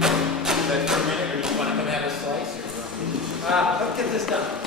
That for a minute, or you want to come have a slice? Let's get this done.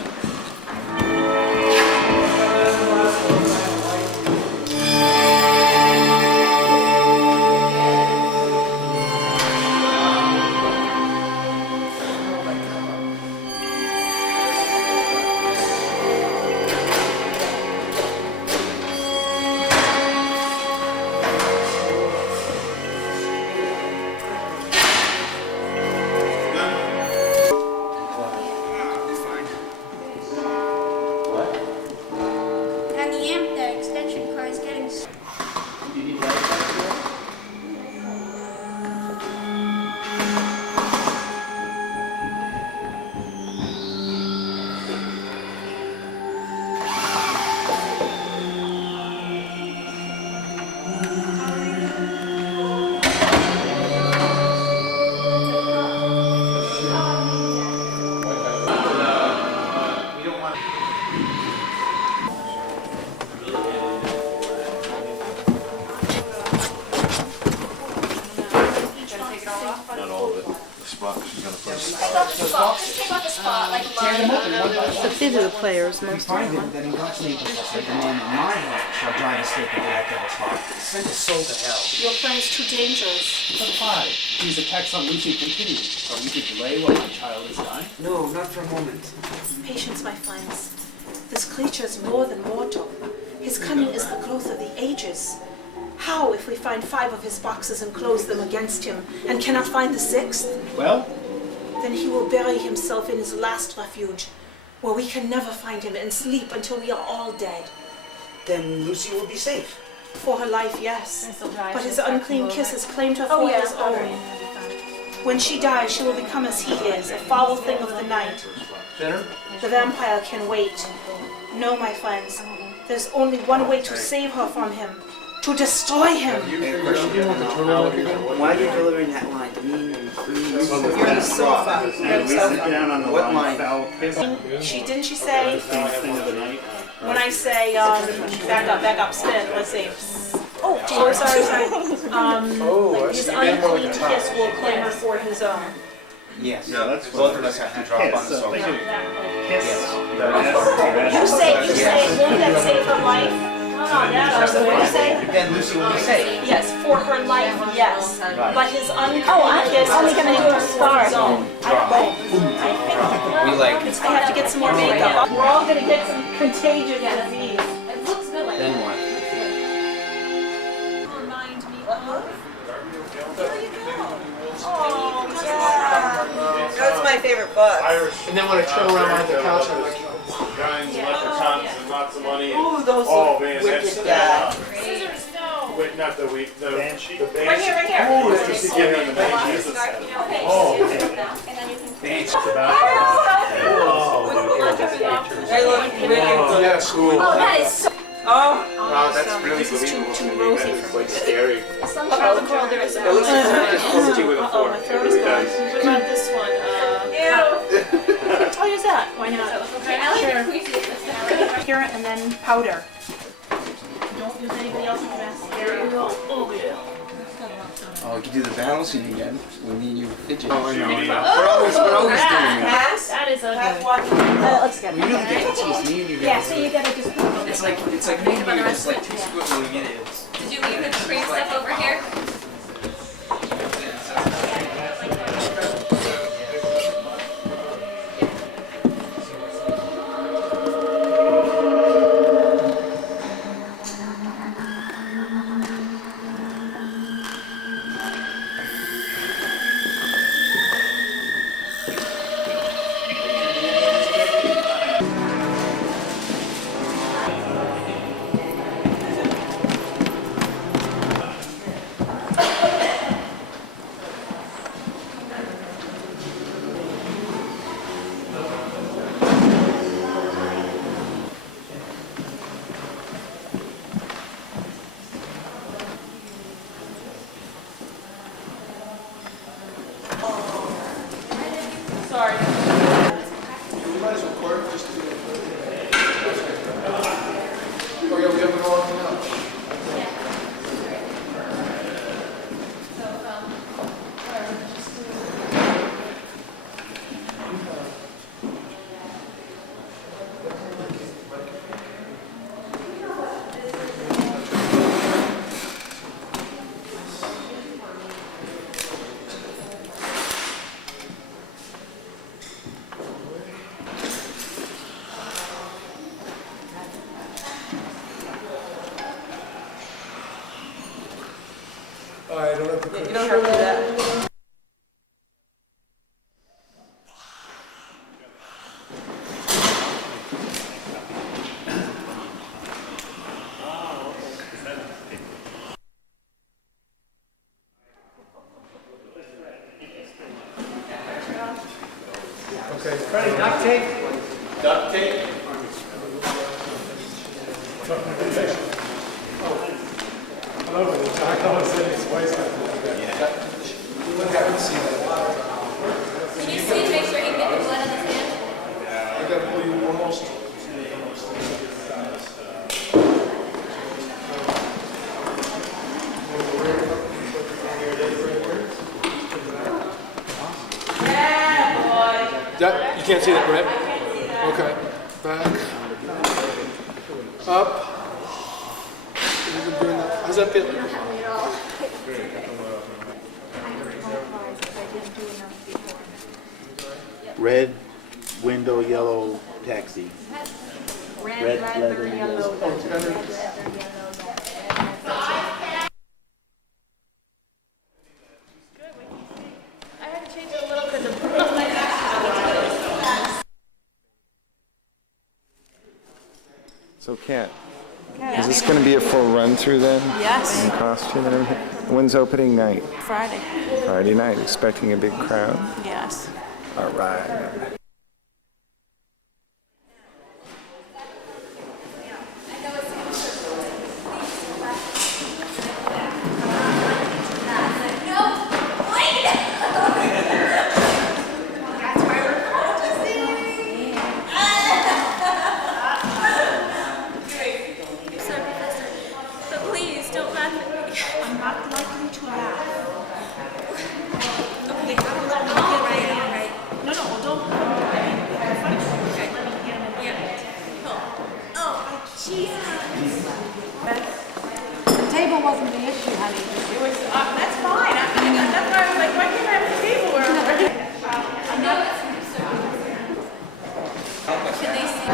The fiddle players most of Find him, then he got me the name of my heart shall drive a stake into that devil's heart. Send his soul to hell. Your friend's too dangerous. But why? These attacks on Lucy continue. Are we to delay while my child is dying? No, not for a moment. Patience, my friends. This creature is more than mortal. His cunning is the growth of the ages. How if we find 5 of his boxes and close them against him, and cannot find the 6th? Well? Then he will bury himself in his last refuge, where we can never find him, and sleep until we are all dead. Then Lucy will be safe. For her life, yes. But his unclean kisses claimed her for his own. When she dies, she will become as he is, a foul thing of the night. Dinner? The vampire can wait. No, my friends, there's only one way to save her from him. To destroy him. While you're delivering that line to me and please. You're on the sofa. Down on the What line. Didn't she say, when I say, back up, spin, let's see. Oh, sorry. His unclean kiss will claim her for his own. Yes. Yeah, that's both of us have to drop on the sofa. You say, won't that save her life? What do you say? Then Lucy will be safe. Yes, for her life, yes. Right. But his unclean kiss is gonna do her scar. We like. I have to get some more makeup. We're all gonna get some contagious disease. It looks good like Then that. what? Remind me. Oh, yeah. That's my favorite book. And then when I turn around on the couch, I'm like, guns, leprechauns, and lots of money. Ooh, those Oh are man, wicked that's bad. Scissors, no. Wait, not the week, the banshee. The banshee. Right here. Oh, it's just to give him the banshee. Okay, Oh, scissors okay. now, and then you can. It's about. They look wicked good. Yeah, cool. Oh, that is so. Oh, Wow, that's really This is believable. too to me, rosy man. It's for like me. scary. Sunshine of the world, there is a. It looks like someone just poked you with a Uh-oh, fork. my It throat is really gone. does. What about this one? I'll use that. Why not? Okay, I like the creasiness. Here and then powder. Don't use anybody else's mascara. Oh, yeah. Oh, we could do the battle scene again. When me and you fidget. Oh, I know, yeah. We're always doing it. That is that's ugly. watching. Let's get We really get to tease me and you Yeah, guys. so you gotta just. It's like me and you, it's like 2 squiggly minutes. Did you leave the cream stuff over here? You don't have to do that. Okay, Freddie, duct tape. Duct tape. Hello, Dracula said it's wasteland. Can you see, make sure you can get the blood on his hand? I gotta pull you almost. You can't see that, right? Okay. Back. Up. How's that feel? Red window, yellow taxi. Red leather, yellow. I had to change it a little because of So Kat, is this going to be a full run through then? Yes. And costume and everything? When's opening night? Friday. Friday night. Expecting a big crowd? Yes. All right. But please, don't laugh at me. I'm not likely to laugh. Okay, all right, all right. No, well, don't. The table wasn't the issue, honey. It was, that's fine. That's why I was like, why can't I have a table where I'm not. Can they see?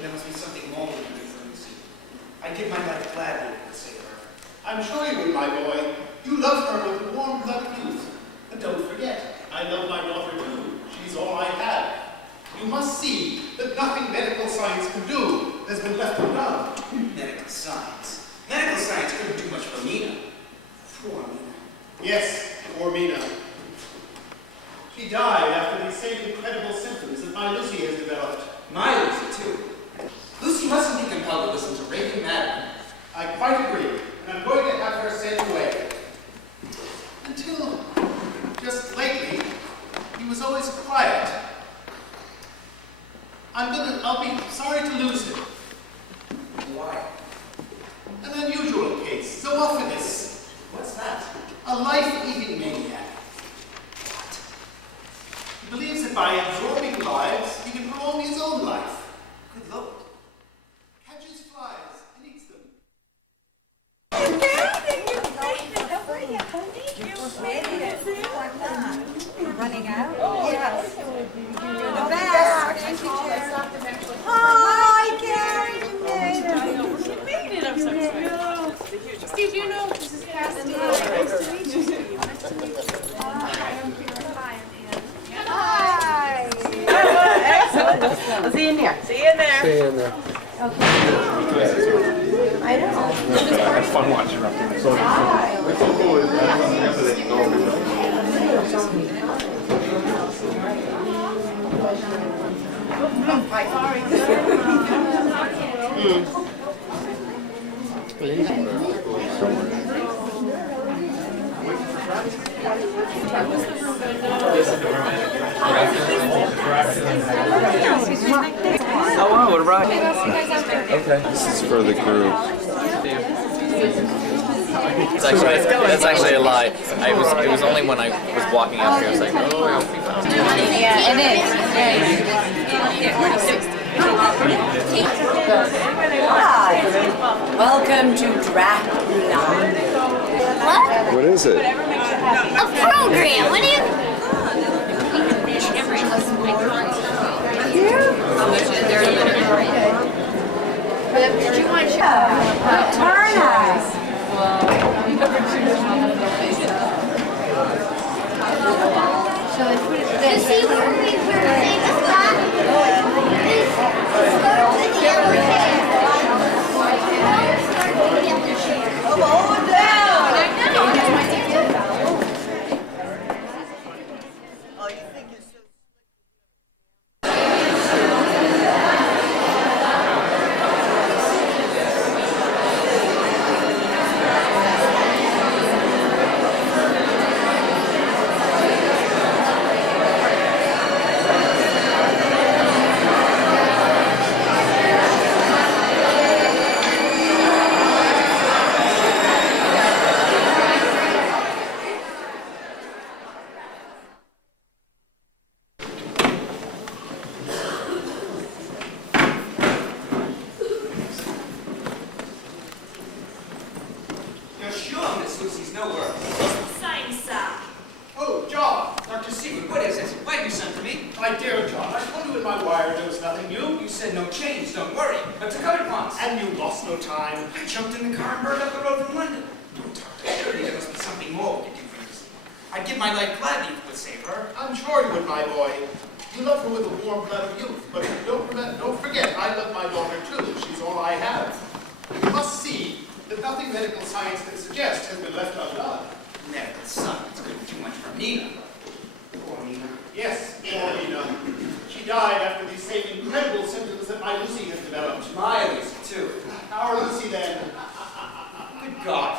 There must be something more than difference. I give my life gladly to save her. I'm sure you would, my boy. You love her with warm blood youth. But don't forget, I love my daughter too. She's all I have. You must see that nothing medical science can do has been left undone. Medical science. Medical science couldn't do much for Mina. Poor Mina. Yes, poor Mina. She died after these same incredible symptoms that my Lucy has developed. My Lucy, too. Lucy mustn't be compelled to listen to raving madmen. I quite agree, and I'm going to have her sent away. Until just lately, he was always quiet. I'll be sorry to lose him. Why? An unusual case, zoophilus. What's that? A life-eating maniac. What? He believes that by absorbing lives, he can prolong his own life. Good Lord. Catches flies and eats them. Running out? Yes. You're the best. Hi, Gary. You made it. She made it. I'm so excited. Steve, you know this is Cassidy. Nice to meet you. Nice to meet you. Hi, I'm here. Hi, I'm Ann. Hi. Excellent. I'll see you in there. See you in there. Stay in there. I know. I had fun watching her. It's so cool. Oh wow, what a ride. Okay. This is for the group. It's actually a lie. It was only when I was walking up here I was like, oh, I hope we found Yeah, it is. Welcome to Dracula. What is it? A program. What do you? Did you want Does he wear these You're sure Miss Lucy's nowhere? Sign, sir. Oh, John. Dr. Seawood, what is it? Why have you sent for me? My dear John, I told you in my wire there was nothing new. You said no change, don't worry. But to come at once. And you lost no time. I jumped in the car and burned up the road from London. Don't talk to Shirley, there must be something more we could do for Lucy. I'd give my life gladly if it would save her. I'm sure you would, my boy. You love her with the warm blood of youth, but don't forget, I love my daughter too. She's all I have. You must see that nothing medical science can suggest has been left undone. Medical science couldn't do much for Nina. Poor Nina. Yes, poor Nina. She died after these same incredible symptoms that my Lucy has developed. My Lucy, too. Our Lucy, then. Good God.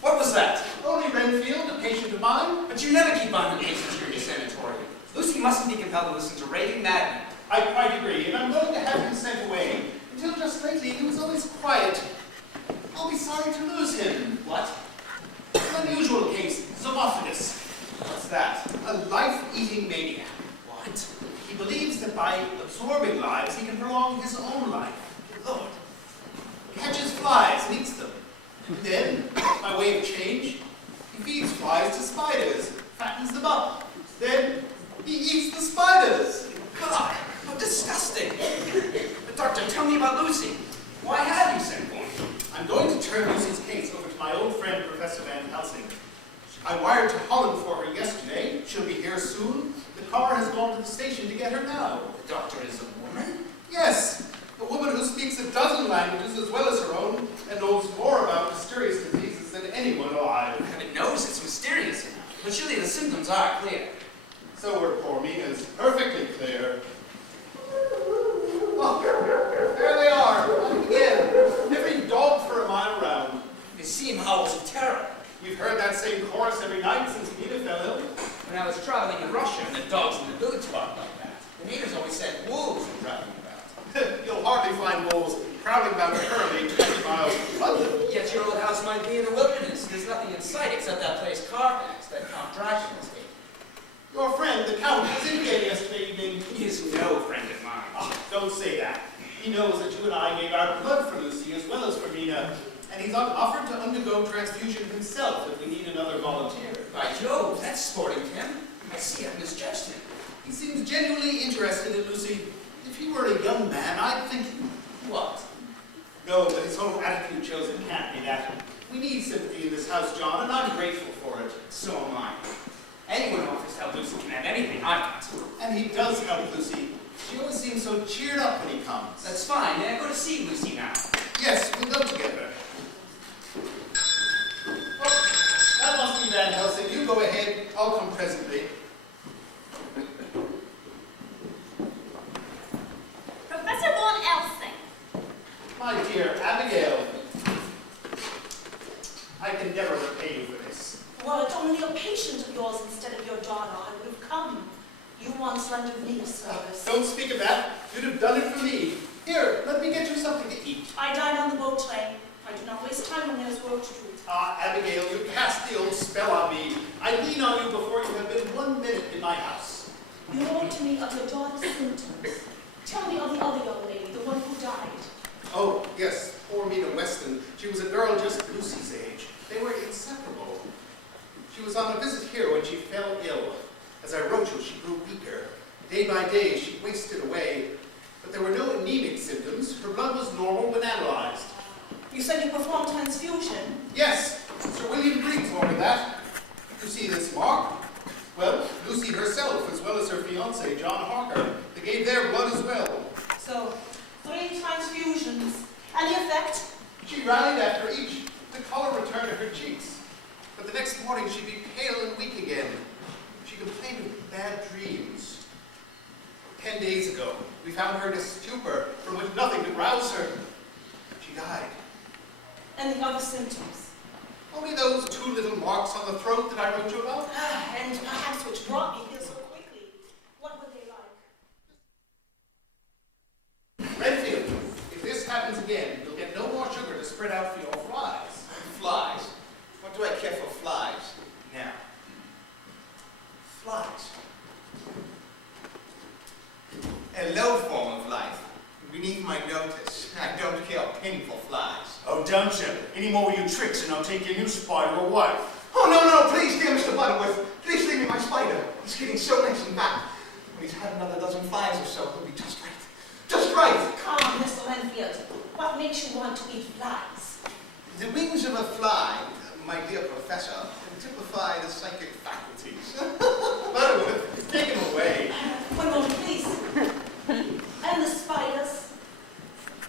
What was that? Only Renfield, a patient of mine. But you never keep on the patients here in your sanatorium. Lucy mustn't be compelled to listen to raving madmen. I quite agree, and I'm going to have him sent away. Until just lately, he was always quiet. I'll be sorry to lose him. What? An unusual case, zoophilus. What's that? A life-eating maniac. What? He believes that by absorbing lives, he can prolong his own life. Good Lord. Catches flies and eats them. Then, by way of change, he feeds flies to spiders, fattens them up. Then, he eats the spiders. God, how disgusting. But doctor, tell me about Lucy. Why have you sent for me? I'm going to turn Lucy's case over to my old friend, Professor Van Helsing. I wired to Holland for her yesterday. She'll be here soon. The car has gone to the station to get her now. The doctor is a woman? Yes, a woman who speaks a dozen languages as well as her own and knows more about mysterious diseases than anyone alive. Heaven knows it's mysterious enough, but surely the symptoms are clear. So were poor Mina's, perfectly clear. Oh, there they are, again. Every dog for a mile round. They seem howls of terror. We've heard that same chorus every night since Mina fell ill. When I was traveling in Russia and the dogs in the village barked like that, the natives always said wolves were traveling about. You'll hardly find wolves prowling about currently 20 miles from London. Yet your old house might be in the wilderness. There's nothing in sight except that place Carfax, that Count Dracula's gate. Your friend, the Count, was in here yesterday evening. He is no friend of mine. Oh, don't say that. He knows that you and I gave our blood for Lucy as well as for Mina, and he's offered to undergo transfusion himself if we need another volunteer. By Jove, that's sporting, Tim. I see I've misjudged him. He seems genuinely interested in Lucy. If he were a young man, I'd think... What? No, but his whole attitude shows it can't be that. We need sympathy in this house, John, and I'm grateful for it. So am I. Anyone who offers to help Lucy can have anything I've got. And he does help Lucy. She always seems so cheered up when he comes. That's fine. May I go to see Lucy now? Yes, we'll go together. Oh, that must be Van Helsing. You go ahead. I'll come presently. Professor Von Helsing. My dear Abigail, I can never repay you for this. Well, it's only a patient of yours instead of your daughter. I would have come. You once rendered me a service. Don't speak of that. You'd have done it for me. Here, let me get you something to eat. I died on the boat train. I do not waste time when there's work to do. Ah, Abigail, you cast the old spell on me. I lean on you before you have been 1 minute in my house. You wrote to me of your daughter's symptoms. Tell me of the other young lady, the one who died. Oh, yes, poor Mina Weston. She was a girl just Lucy's age. They were inseparable. She was on a visit here when she fell ill. As I wrote you, she grew weaker. Day by day, she wasted away. But there were no anemic symptoms. Her blood was normal when analyzed. You said you performed transfusion? Yes, Sir William Green told me that. You see this mark? Well, Lucy herself, as well as her fiancé, John Harker, they gave their blood as well. So, 3 transfusions. Any effect? She rallied after each. The color returned to her cheeks. But the next morning, she'd be pale and weak again. She complained of bad dreams. 10 days ago, we found her in a stupor from which nothing could rouse her. She died. And the other symptoms? Only those 2 little marks on the throat that I wrote you about. And perhaps which brought me here so quickly. What were they like? Redfield, if this happens again, you'll get no more sugar to spread out for your flies. Flies? What do I care for flies? Now. Flies. A low form of life. Beneath my notice. I don't care a pin for flies. Oh, don't you? Any more of you tricks and I'll take your new spider or wife. Oh, no, please, dear Mr. Butterworth. Please leave me my spider. He's getting so nice and fat. When he's had another dozen flies or so, he'll be just right. Just right. Come, Mr. Renfield. What makes you want to eat flies? The wings of a fly, my dear professor, typify the psychic faculties. Butterworth, take him away. One moment, please. And the spiders?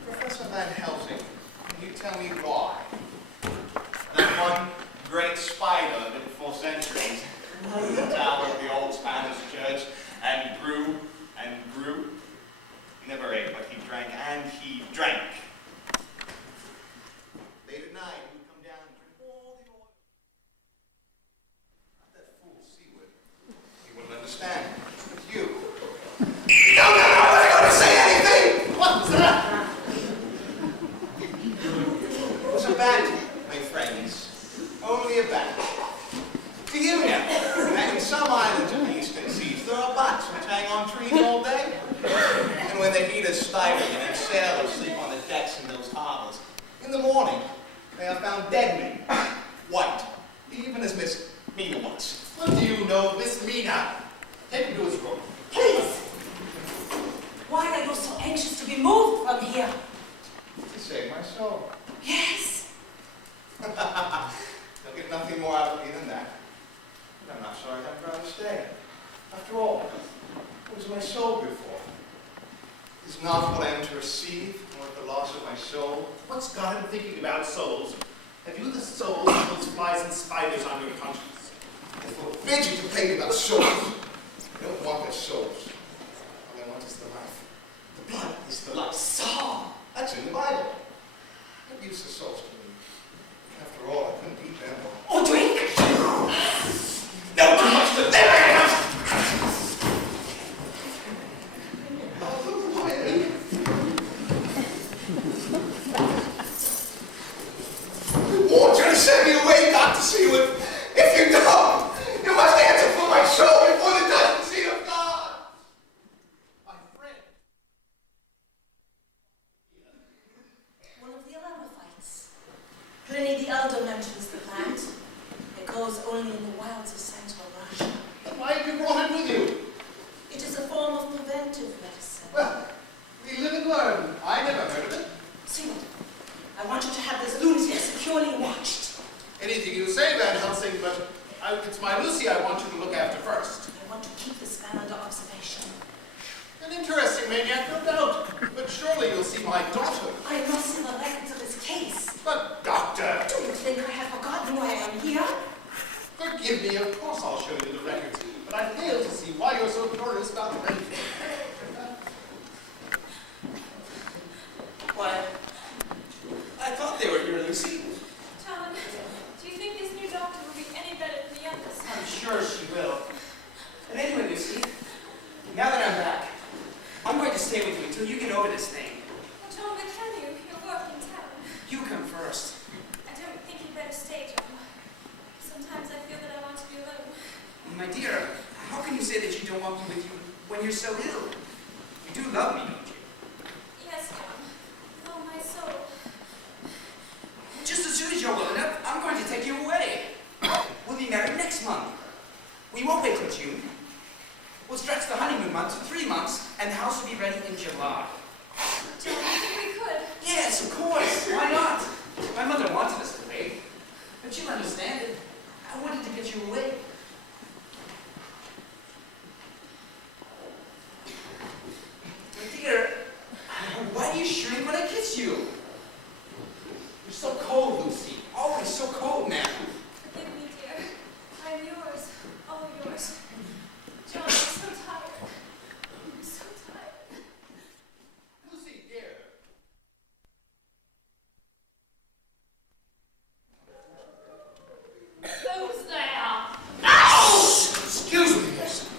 Professor Van Helsing, can you tell me why? That one great spider lived for centuries in the tower of the old Spanish church and grew and grew. He never ate, but he drank and he drank. Late at night, he would come down and drink all the oil. Not that fool Seaward. He wouldn't understand. But you. No, I'm not going to say anything! What was that? It was a bat, my friends. Only a bat. Do you know that in some islands of the eastern seas there are bats which hang on trees all day? And when the heat is stifling and sailors sleep on the decks in those harbors, in the morning they are found dead men, white, even as Miss Mina was. What do you know of Miss Mina? Take him to his room. Please! Why are you so anxious to be moved from here? To save my soul. Yes. They'll get nothing more out of me than that. But I'm not sorry I'd rather stay. After all, what was my soul good for? Is not what I am to receive, nor the loss of my soul. What's God in thinking about souls? Have you the souls of those flies and spiders on your conscience? I forbid you to play me about souls. I don't want their souls. All I want is the life. The blood is the life. Saw! That's in the Bible. What use are souls to me? After all, I couldn't eat them. Oh, drink! No, too much to live! Want you to send me away, Dr. Seaward. If you don't, you must answer for my soul before the judgment seat of God. My friend. One of the Alamophytes. Pliny the Elder mentions the plant. It grows only in the wilds of central Russia. Then why have you brought it with you? It is a form of preventive medicine. Well, we live and learn. I never heard of it. Seymour, I want you to have this lunatic securely watched. Anything you say, Van Helsing, but it's my Lucy I want you to look after first. I want to keep this man under observation. An interesting maniac, no doubt. But surely you'll see my daughter. I must see the records of his case. But, Doctor! Do you think I have forgotten why I am here? Forgive me, of course I'll show you the records. But I fail to see why you're so curious about Renfield. Why, I thought they were here, Lucy. John, do you think this new doctor will be any better than the others? I'm sure she will. And anyway, Lucy, now that I'm back, I'm going to stay with you until you get over this thing. Well, John, I tell you, your work in town. You come first. I don't think you'd better stay, John. Sometimes I feel that I want to be alone. My dear, how can you say that you don't want me with you you're so ill. You do love me, don't you? Yes, John. With all my soul. Just as soon as you're well enough, I'm going to take you away. We'll be married next month. We won't wait till June. We'll stretch the honeymoon month to 3 months, and the house will be ready in July. John, you think we could? Yes, of course. Why not? My mother wanted us to wait. But she'll understand it. I wanted to get you away. My dear, why do you shrink when I kiss you? You're so cold, Lucy. Always so cold now. Forgive me, dear. I am yours. All yours. John, I'm so tired. I'm so tired. Lucy, dear. Who's there? Excuse me, miss.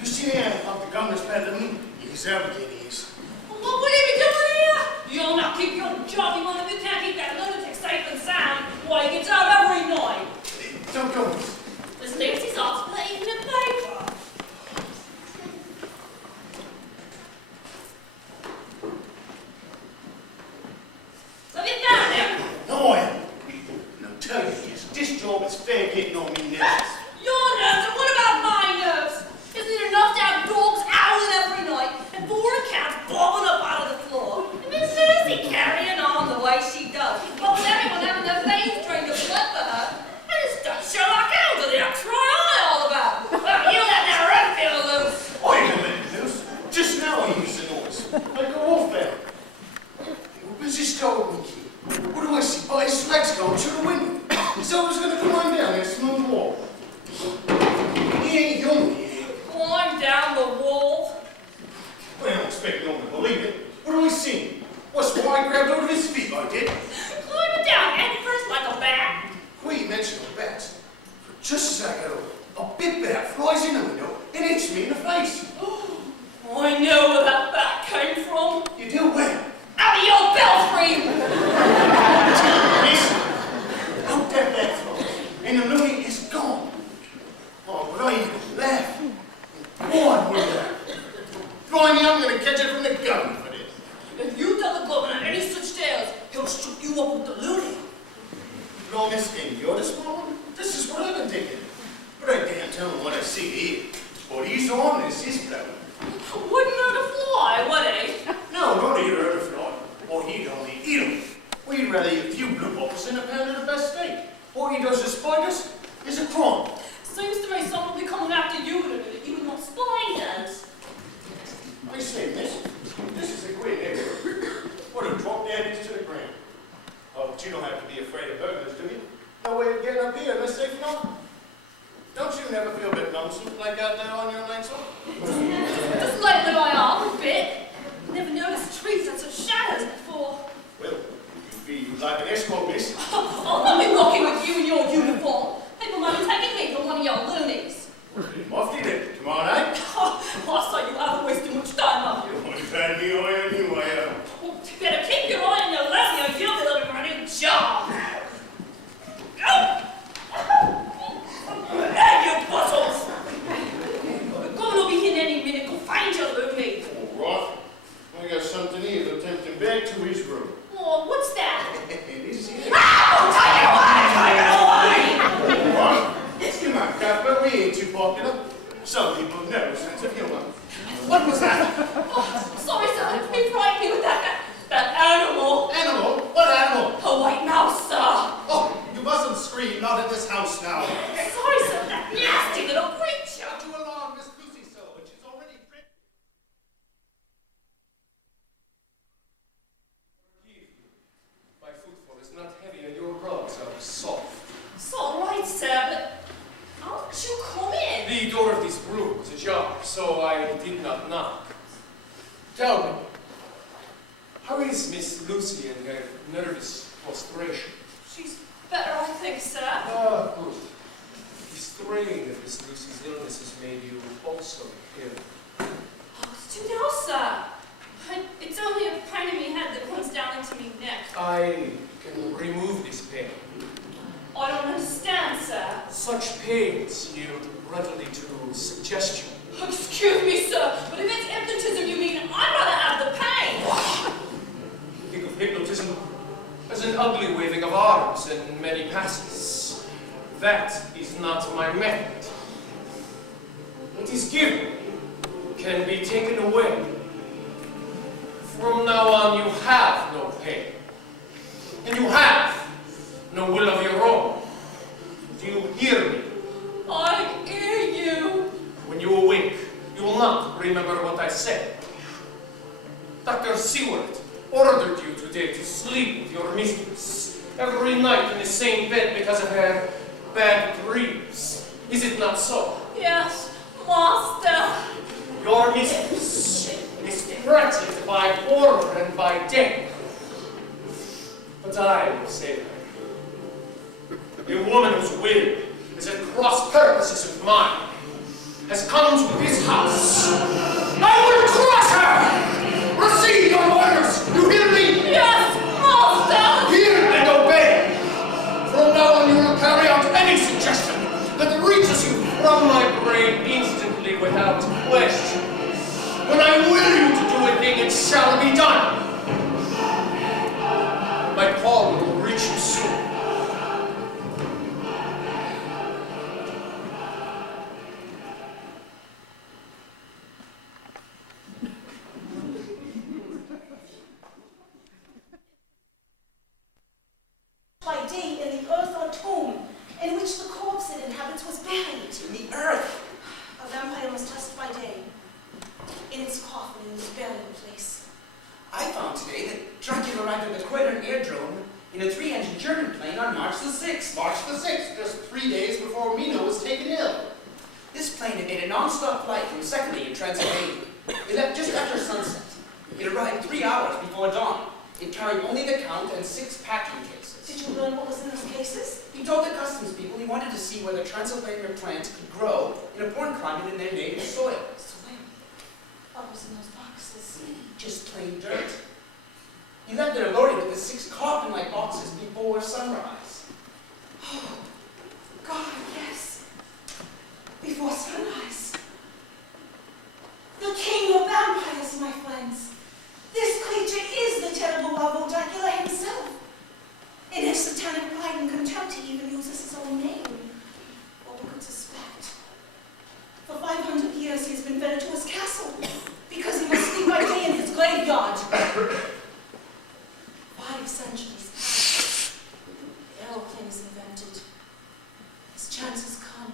You see the governor's bedroom? He's everything is. What would he be doing here? You'll not keep your job. If you can't keep that lunatic safe and sound, why, he gets out every night. Don't go, miss. This Nancy's off playing the paper. Have you found him? No, I haven't. Now tell you this job is fair getting on me nerves. Your nerves, and what about my nerves? Isn't it enough to have dogs howling every night and 4 cats bobbing up out of the floor? And Miss Lucy carrying on the way she does, but with everyone having their veins drained of blood for her, and it's done Sherlock Holmes or the X-ray eye all about. Well, you let that run feel loose. Wait a minute, Luce. Just now I use the noise. I go off there. Where's this dog, Mickey? What do I see? Oh, his legs going through the window. So he's going to climb down this smooth wall. He ain't young, he ain't. Climb down the wall. Well, I don't expect no one to believe it. What do I see? What's why I grabbed hold of his feet, I did. Climb it down head first like a bat. Well, you mentioned the bats. For just a second, a big bat flies in the window and hits me in the face. I know where that bat came from. You do well. Out of your belfry! Listen, out that bat flies, and the loony is gone. Oh, but I ain't gonna laugh. Boy, we're laughing. Blimey, I'm gonna catch it from the governor for this. If you tell the governor any such tales, he'll shoot you up with the loony. Long as thing, you're the small one? This is what I've been thinking. But I can't tell him what I see here. What he's on is his blood. Wouldn't hurt a fly, would he? No, not eat hurt a fly. Or he'd only eat him. We'd rather eat a few blue bubbles than a pound of the best steak. What he does to spiders is a crime. Seems to me someone will be coming after you in a minute, even not spiders. I say, miss, this is a great neighborhood. What a drop dead is to the ground. Oh, but you don't have to be afraid of burglars, do you? No way of getting up here unless they know. Don't you never feel a bit lonesome, like out there on your nights off? Just lightly my arm a bit. Never noticed trees had such shadows before. Well, you feel like an escort, miss. I'll not be walking with you in your uniform. People might be taking me for one of your loonies. Mufti then, tomorrow night. I say you haven't wasted much time, have you? Well, you've had me eye on you, I have. Well, you better keep your eye on your left, or you'll be looking for a new job. Hey, you buttles! The governor will be here any minute. Go find your loony. All right. I got something here to tempt him back to his room. Oh, what's that? This here. Take it away! Take it away! What? Come on, Cuthbert, we ain't too popular. Some people have no sense of humor. What was that? Oh, sorry, sir. He frightened me with that animal. Animal? What animal? A white mouse, sir. Oh, you mustn't scream, not in this house now. Sorry, sir. That nasty little creature. Got you along, Miss Lucy, so, but she's already pretty. My footfall is not heavy and your rugs are soft. It's all right, sir, but how did you come in? The door of this room was ajar, so I did not knock. Tell me, how is Miss Lucy and her nervous prostration? She's better, I think, sir. Ah, good. The strain of Miss Lucy's illness has made you also ill. How did you know, sir? It's only a pain in my head that comes down into my neck. I can remove this pain. I don't understand, sir. Such pains yield readily to suggestion. Excuse me, arms and many passes. That is not my method. What is given can be taken away. From now on, you have no pain. And you have no will of your own. Do you hear me? I hear you. When you awake, you will not remember what I said. Dr. Seward ordered you today to sleep with your mistress every night in the same bed because of her bad dreams. Is it not so? Yes, master. Your mistress is threatened by horror and by death. But I will save her. A woman whose will is at cross purposes with mine has come to this house. I will crush her! Receive your orders! You hear me? Yes, master! Hear and obey! From now on you will carry out any suggestion that reaches you from my brain instantly without question. When I will you to do a thing, it shall be done. My call will reach you soon. By day in the earth or tomb in which the corpse it inhabits was buried. In the earth. A vampire must rest by day in its coffin in its burial place. I found today that Dracula arrived at the Croydon Airdrome in a 3-engine German plane on March the 6th. March the 6th, just 3 days before Mina was taken ill. This plane had made a non-stop flight from Secondly in Transylvania. It left just after sunset. It arrived 3 hours before dawn. It carried only the Count and 6 packing cases. Did you learn what was in those cases? He told the customs people he wanted to see whether Transylvania plants could grow in a foreign climate in their native soil. What was in those boxes? Just plain dirt. He left it loaded with the 6 coffin-like boxes before sunrise. Oh, God, yes. Before sunrise. The king of vampires, my friends. This creature is the terrible rival Dracula himself. In his satanic pride and contempt, he even uses his own name. What we could suspect. For 500 years, he has been fettered to his castle because he must sleep by day in his graveyard. 5 centuries passed. The aeroplane is invented. His chance has come,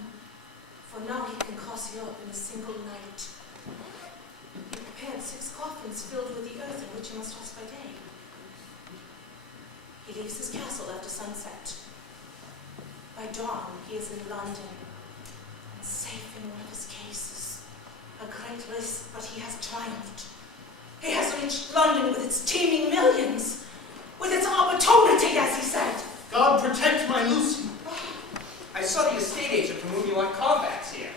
for now he can cross Europe in a single night. He prepared 6 coffins filled with the earth in which he must rest by day. He leaves his castle after sunset. By dawn, he is in London, and safe in one of his cases. A great risk, but he has triumphed. He has reached London with its teeming millions, with its opportunity, as he said. God protect my Lucy. I saw the estate agent from whom you want Carfax here,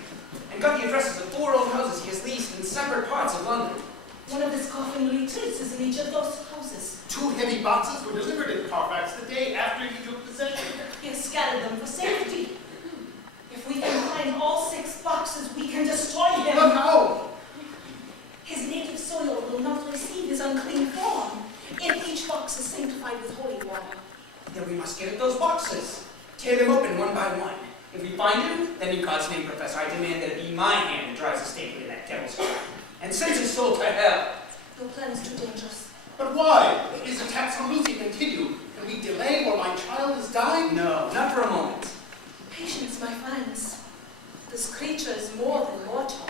and got the addresses of 4 old houses he has leased in separate parts of London. One of his coffin retreats is in each of those houses. 2 heavy boxes were delivered in Carfax the day after he took possession. He has scattered them for safety. If we can find all 6 boxes, we can destroy him. But how? His native soil will not receive his unclean form if each box is sanctified with holy water. Then we must get at those boxes. Tear them open one by one. If we find him, then in God's name, Professor, I demand that it be my hand that drives the stake into that devil's heart and sends his soul to hell. Your plan is too dangerous. But why? If his attacks on Lucy continue, can we delay while my child is dying? No, not for a moment. Patience, my friends. This creature is more than mortal.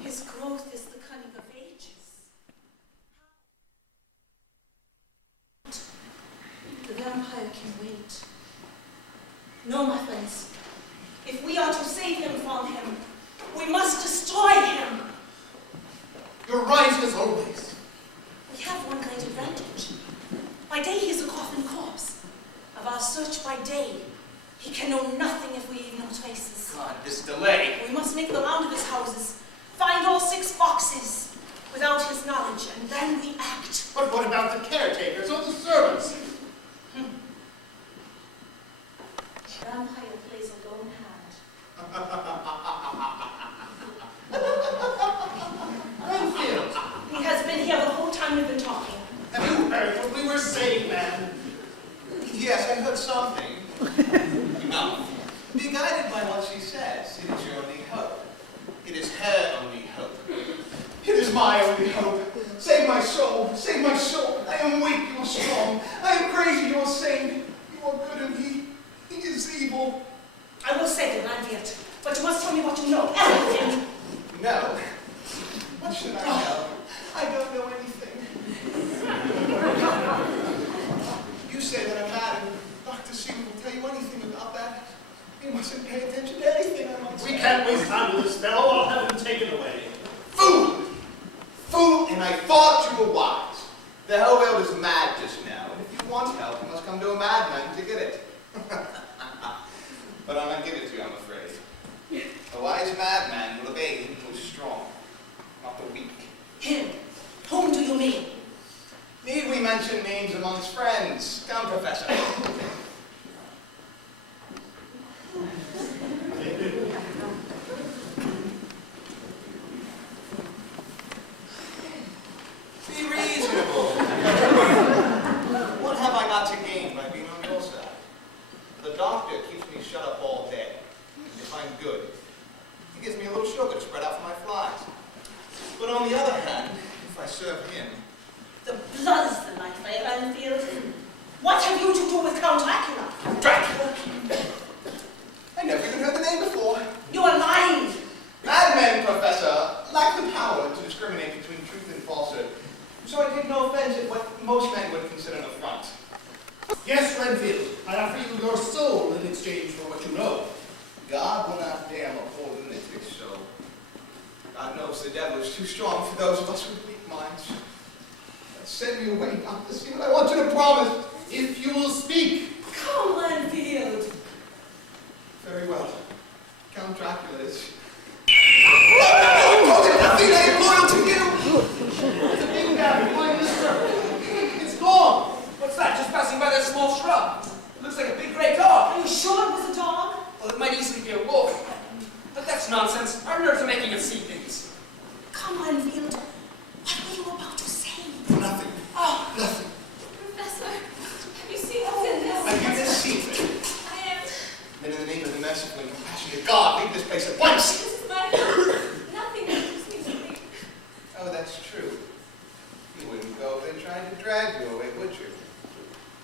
His growth is the cunning of ages. The vampire can wait. No, my friends. If we are to save him from him, we must destroy him. You're right as always. We have one great advantage. By day, he is a coffin corpse. Of our search by day, he can know nothing if we leave no traces. God, this delay. We must make the round of his houses, find all 6 boxes without his knowledge, and then we act. But what about the caretakers or the servants? Vampire plays a lone hand. Renfield! He has been here the whole time we've been talking. Have you heard what we were saying, man? He Yes, I heard something. No. Be guided by what she says. It is your only hope. It is her only hope. It is my only hope. Save my soul. Save my soul. I am weak, you are strong. I am crazy, you are sane. You are good and he is evil. I will say it, Landfield, but you must tell me what you know. Everything. No. What should I know? I don't know anything. You say that I'm mad, and Dr. Seaman will tell you anything about that. You mustn't pay attention to anything I might say. We can't waste time with this fellow. I'll have him taken away. Fool! Fool, and I thought you were wise. The whole world is mad just now, and if you want help, you must come to a madman to get it. But I'll not give it to you, I'm afraid. A wise madman will obey him who is strong, not the weak. Him? Whom do you mean? Need we mention names amongst friends? Come, Professor. Be reasonable. What have I got to gain by being on your side? The doctor keeps me shut up all day. If I'm good, he gives me a little sugar to spread out for my flies. But on the other hand, if I serve him, The blood is the life, eh, Landfield? What have you to do with Count Dracula? Dracula! I never even heard the name before. You are lying. Madmen, Professor, lack the power to discriminate between truth and falsehood. So I take no offense at what most men would consider an affront. Yes, Renfield, I offer you your soul in exchange for what you know. God will not damn a poor lunatic soul. God knows the devil is too strong for those of us with weak minds. Send me away, Dr. Seaman. I want you to promise. If you will speak. Come, Landfield. Very well. Count Dracula is... I told you nothing. I am loyal to you. It's a big gap behind this circle. It's gone. What's that? Just passing by that small shrub. It looks like a big grey dog. Are you sure it was a dog? Well, it might easily be a wolf. But that's nonsense. Our nerves are making us see things. Come, Landfield. What were you about to say? Nothing. Oh, Nothing. Professor, have you seen what's in this? Are you deceiving? I am. Then in the name of the merciful and compassionate God, leave this place at once. This is my house. Nothing moves me to leave. Oh, that's true. You wouldn't go if they tried to drag you away, would you?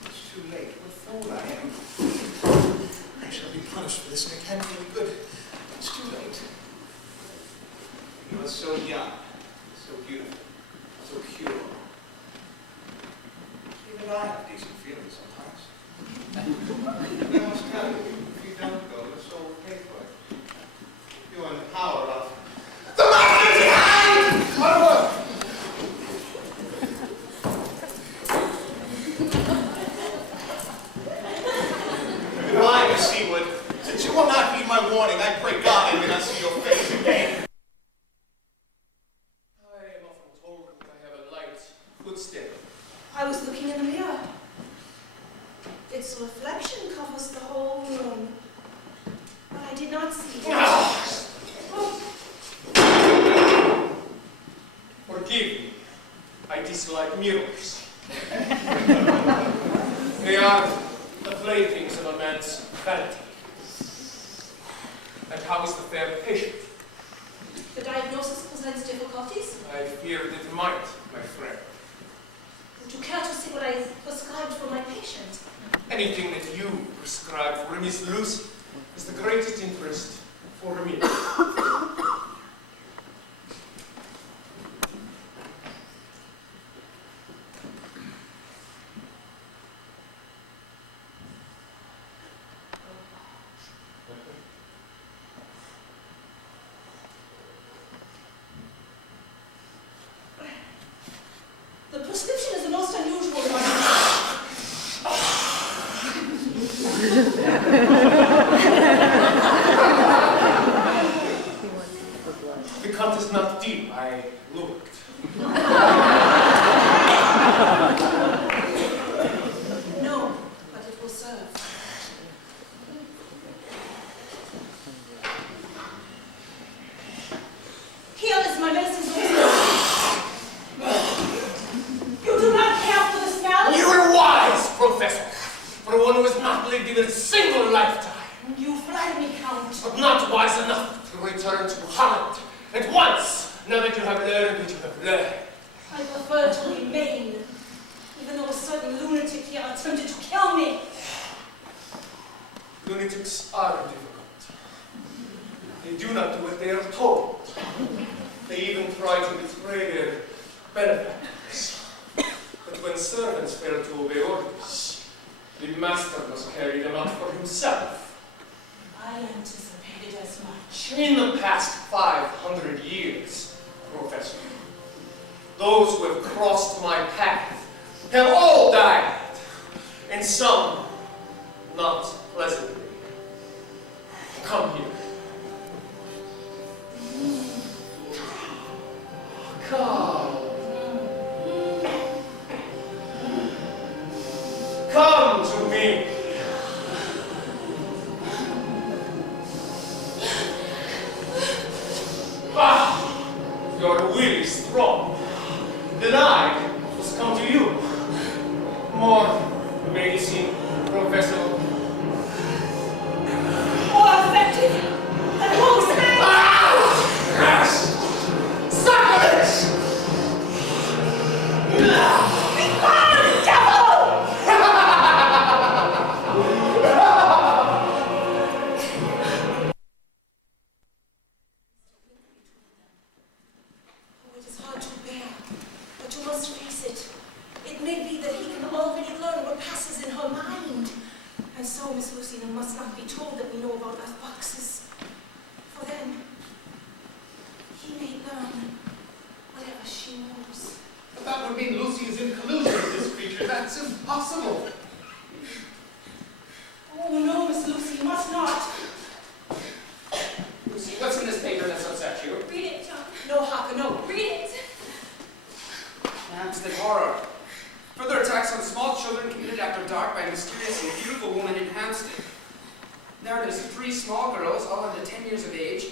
It's too late. What a fool I am. I shall be punished for this, and it can't do any good. It's too late. You are so young, so beautiful, so pure. Even I have decent feelings sometimes. I must tell you, if you don't go, your soul will pay for it. You are in the power of the Master's hand! Onward! Goodbye, Miss Seawood. Since you will not heed my warning, I pray God I may not see your face again. I am often told that I have a light footstep. I was looking in the mirror. Its reflection covers the whole room. But I did not see it. Oh. Forgive me. I dislike mirrors. They are the playthings of a man's vanity. And how is the fair patient? The diagnosis presents difficulties. I feared it might, my friend. Would you care to see what I prescribed for my patient? Anything that you prescribe for Miss Lucy is the greatest interest for me. The prescription is the most unusual one. remain, even though a certain lunatic here attempted to kill me. Lunatics are difficult. They do not do what they are told. They even try to betray their benefactors. But when servants fail to obey orders, the master must carry them out for himself. I anticipated as much. In the past 500 years, Professor, those who have crossed my path have all died, and some not pleasantly. Come here. Come. Come to me. Your will is strong. Then I must come to you. More medicine, Professor. More effective and more safe. Yes! Sacrilege! Be gone, devil! Oh, it is hard to bear, but you must face it. It may be that he can already learn what passes in her mind. And so Miss Lucina must not be told that we know about Earth boxes. For then, he may learn whatever she knows. But that would mean Lucy is in collusion with this creature. That's impossible. Oh no, Miss Lucy, you must not. Lucy, what's in this paper that's upset you? Read it, John. No, Haka, no. Read it. Hampstead horror. Further attacks on small children committed after dark by a mysterious and beautiful woman in Hampstead. Narratives of 3 small girls, all under 10 years of age.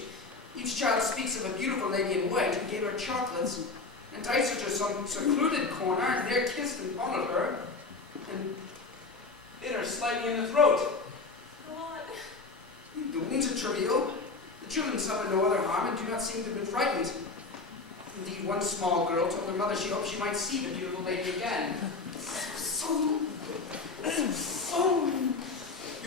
Each child speaks of a beautiful lady in white who gave her chocolates, enticed her to some secluded corner, and there kissed and fondled her, and bit her slightly in the throat. Go on. The wounds are trivial. The children suffer no other harm and do not seem to have been frightened. Indeed, one small girl told her mother she hoped she might see the beautiful lady again. Soon.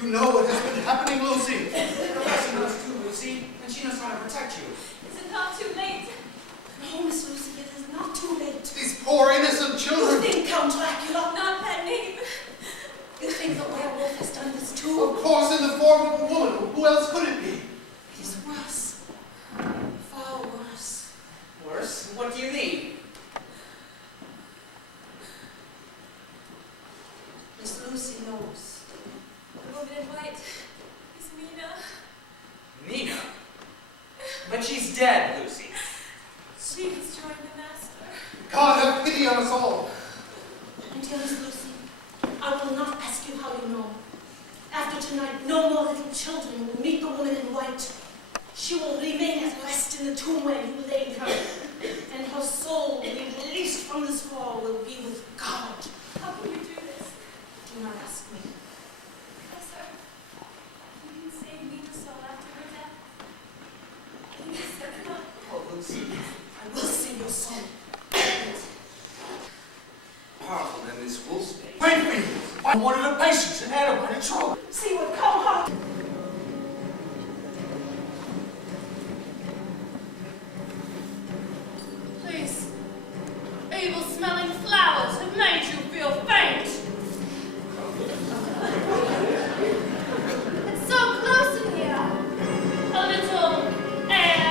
You know what has been happening, Lucy. The professor knows too, Lucy, and she knows how to protect you. Is it not too late? No, Miss Lucy, it is not too late. These poor innocent children. You think Count Dracula? Not that name. You think the werewolf has done this too? Of course, in the form of a woman. Who else could it be? It is worse. Far worse. Worse? What do you mean? Miss Lucy knows. The woman in white is Mina. Mina? But she's dead, Lucy. She has joined the master. God have pity on us all. And dear Miss Lucy, I will not ask you how you know. After tonight, no more little children will meet the woman in white. She will remain at rest in the tomb where you laid her, and her soul, released from this hall, will be with God. How can you do this? Do not ask me. Professor, you can save Mina's soul after her death. Can you save her? Oh, Lucy. I will save your soul. Powerful than this wolf's bane. Wait for me! I'm one of the patients and had him by the throat. See what come up. Please. Evil-smelling flowers have made you feel faint. It's so close in here. A little air.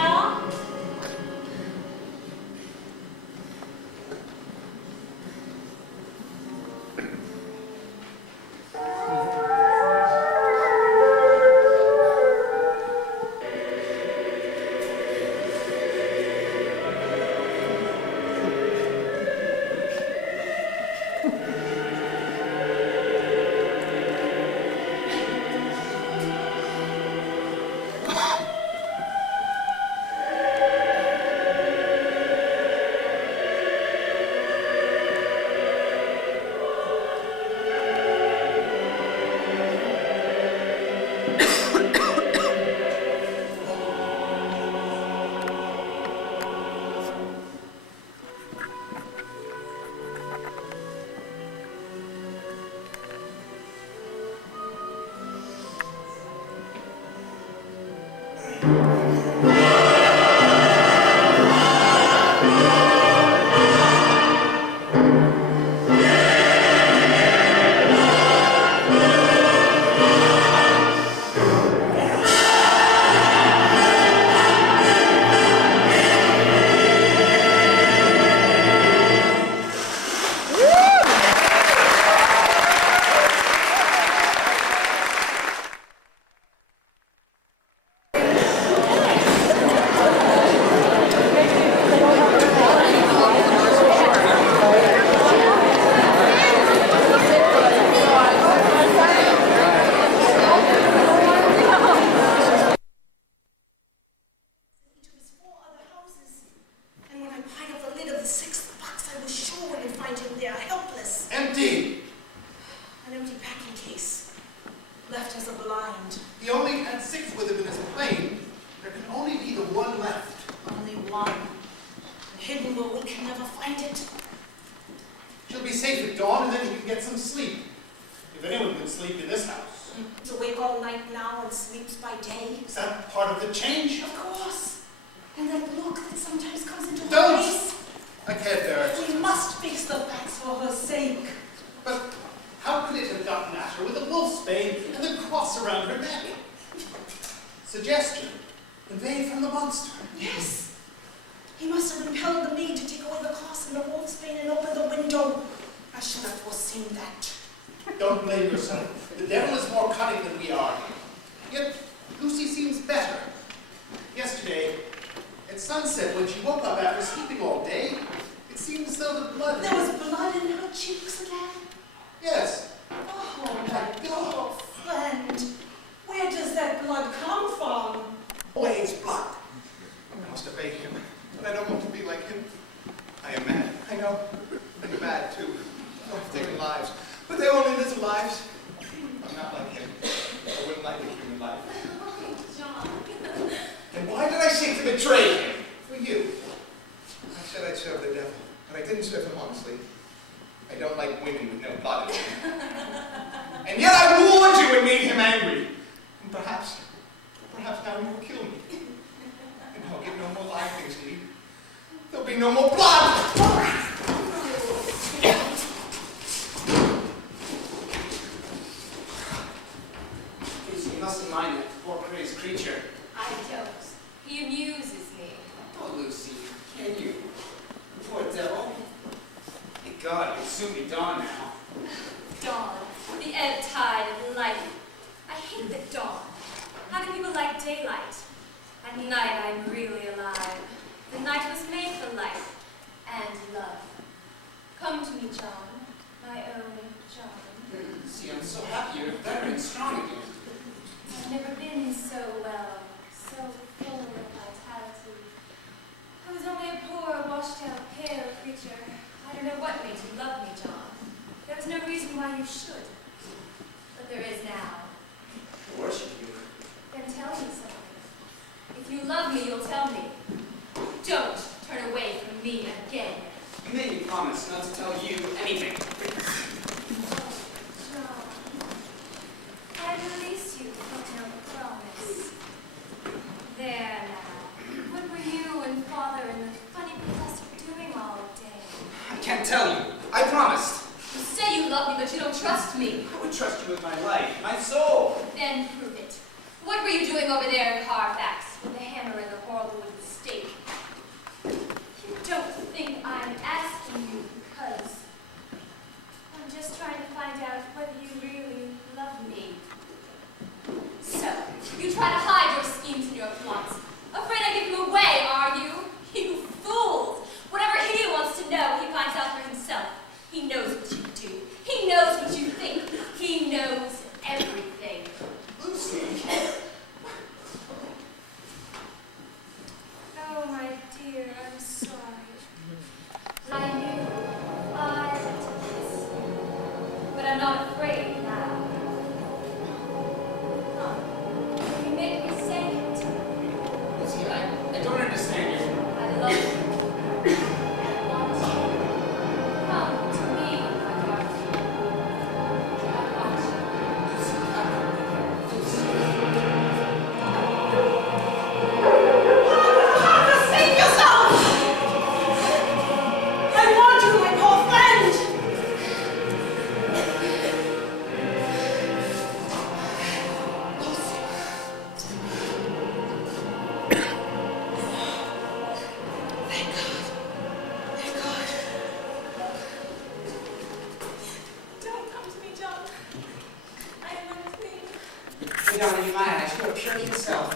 down in my eyes. You're purity itself.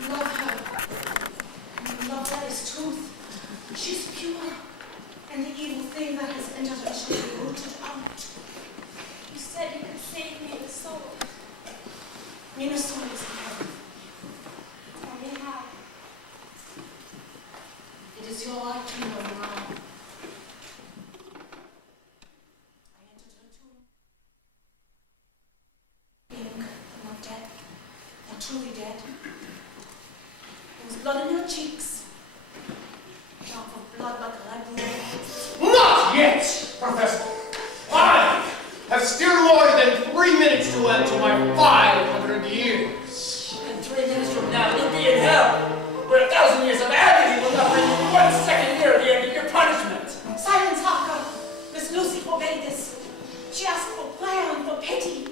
You love her. And you love that is truth. She's pure. And the evil thing that has entered her shall be rooted out. You said you could save me the soul. Nina's soul is in heaven. Tell me how. It is your right to know now. I entered her tomb. Being not dead, not truly dead. There was blood in her cheeks. Drop of blood like a library. Not yet, Professor. I have still more than 3 minutes to add to my 500 years. In 3 minutes from now, you'll be in hell, where 1,000 years of agony will not bring you 1 second near the end of your punishment. Silence, Harker. Miss Lucy forbade this. She asked for prayer and for pity.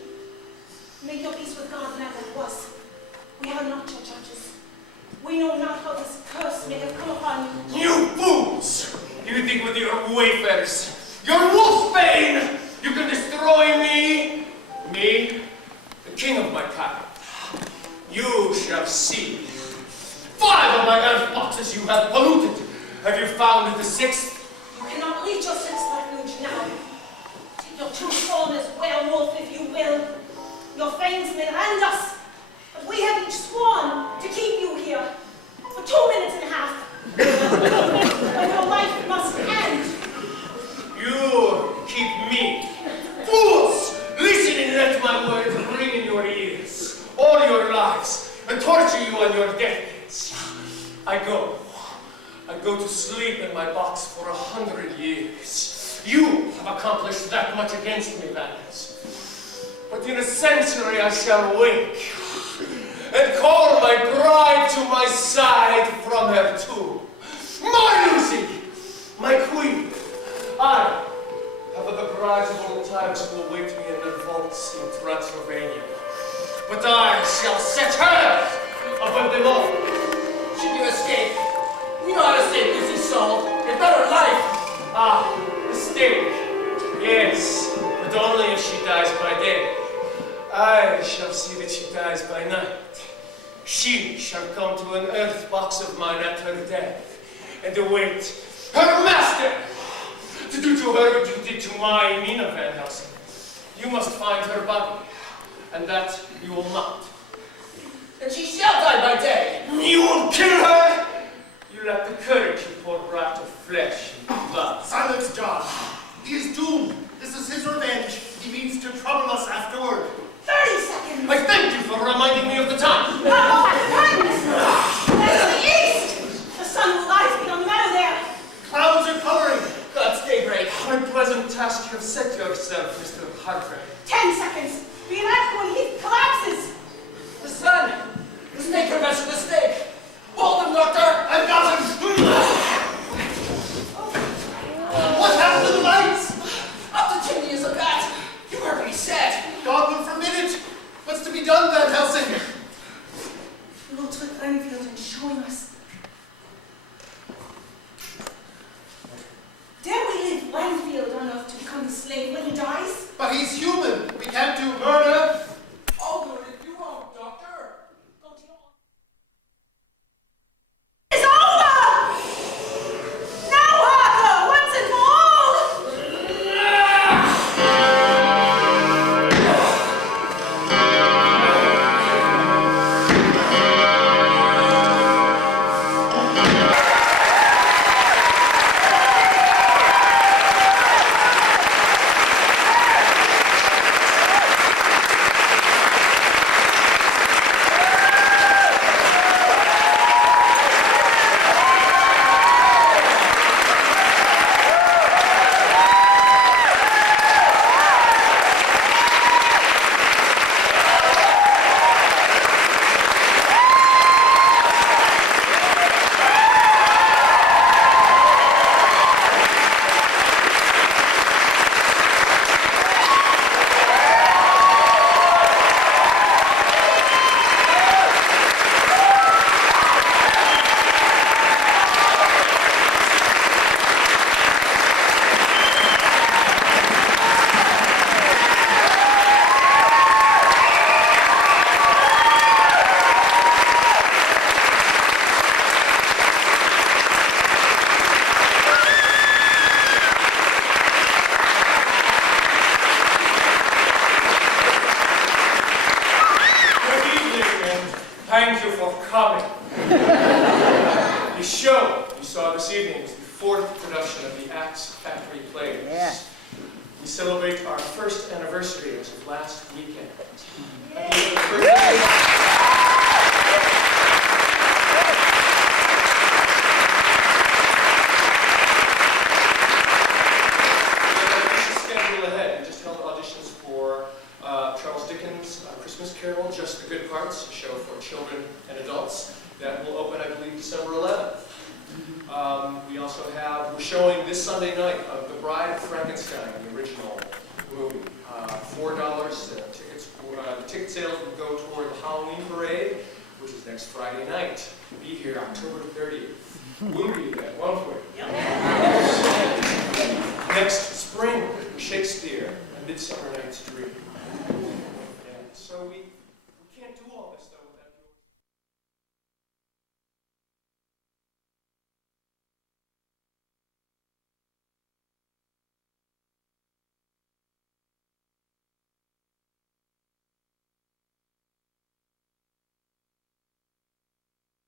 Make your peace with God now that was. We are not your judges. We know not how this curse may have come upon you. You fools! You think with your wayfarers, your wolfbane, you can destroy me? Me, the king of my kind. You shall see. 5 of my earth boxes you have polluted. Have you found the 6th? You cannot reach your 6th refuge now. Take your true form as werewolf if you will. Your fangs may rend us, but we have each sworn to keep you here for 2 minutes and a half. When your life must end. You keep me. Fools! Listen and let my words ring in your ears all your lives and torture you on your deathbeds. I go to sleep in my box for 100 years. You have accomplished that much against me, Vance. But in a century I shall wake and call my bride to my side from her tomb. My Lucy, my queen, I have a bride of all times who will wait me in the vaults in Transylvania. But I shall set her above them all. Should you escape, you know how to save Lucy's soul. A better life. Ah, mistake. Yes, but only if she dies by day. I shall see that she dies by night. She shall come to an earth box of mine at her death and await her master to do to her what you did to my Mina Van Helsing. You must find her body, and that you will not. And she shall die by day. You will kill her? You lack the courage you pour back to flesh and blood. Silence, John. He is doomed. This is his revenge. He means to trouble us afterward. 30 seconds! I thank you for reminding me of the time. That's the east! The sun will rise beyond the meadow there. Clouds are coloring. God's daybreak. What a pleasant task you have set yourself, Mr. Hargrave. 10 seconds. Be like when he collapses. The sun. The snake professor, the snake. Hold him, doctor. I've got him. What happened to the lights? Up the chimney is a bat. You heard what he said. God will forbid it. What's to be done, Van Helsing? We will trick Renfield in showing us. Dare we leave Renfield on earth to become the slave when he dies? But he's human. We can't do murder. I'll do it if you won't, doctor. Go to your... It's over! celebrate our first anniversary as of last weekend. Schedule ahead. We just held auditions for Charles Dickens' Christmas Carol, Just the Good Parts, a show for children and adults. That will open, I believe, December 11th. We also we're showing this Sunday night of The Bride of Frankenstein, the original movie. $4 tickets. The ticket sales will go toward the Halloween parade, which is next Friday night. Be here October 30th. We'll be at one point.